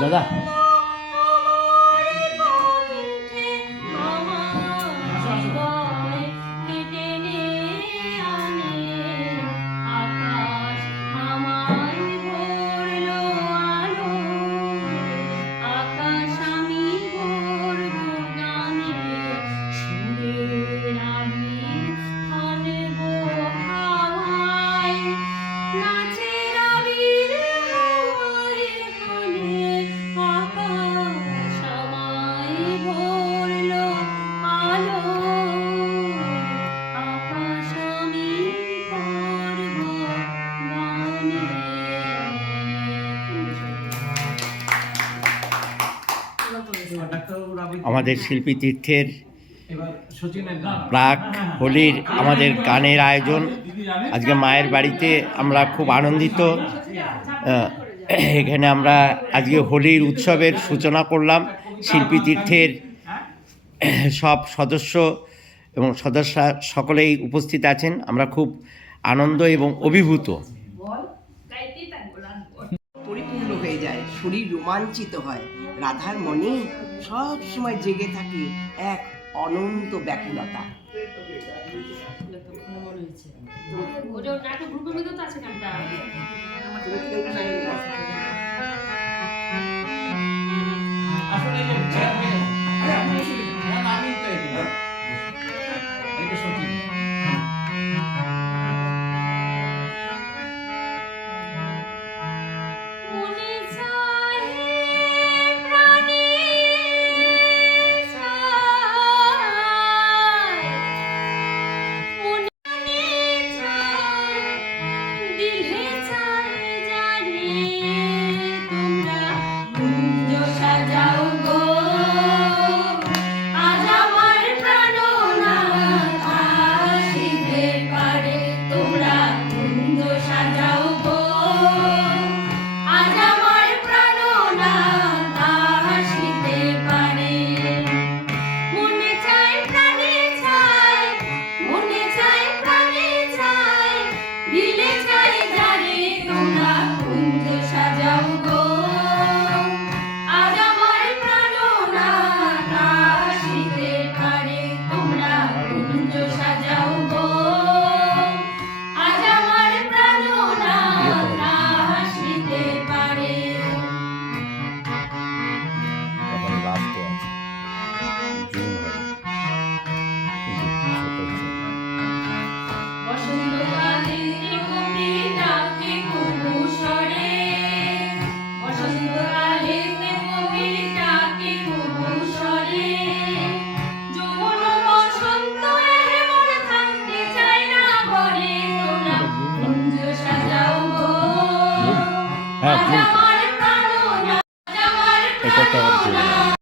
来来 ভরলো আলো আকাশ আমি ভরবো গানে আমাদের শিল্পী তীর্থের এবার সচিনের গান প্রাক হোলির আমাদের গানের আয়োজন। আজকে মায়ের বাড়িতে আমরা খুব আনন্দিত। এখানে আমরা আজকে হোলির উৎসবের সূচনা করলাম। শিল্পী তীর্থের সব সদস্য এবং সদস্যা সকলেই উপস্থিত আছেন। আমরা খুব আনন্দ এবং অভিভূত। পরিপূর্ণ হয়ে যায় শরীর রোমাঞ্চিত হয় রাধার মনে সব সময় জেগে থাকে এক অনন্ত ব্যাকুলতা। ওটা নাটক গ্রুপের মধ্যে তো আছে গানটা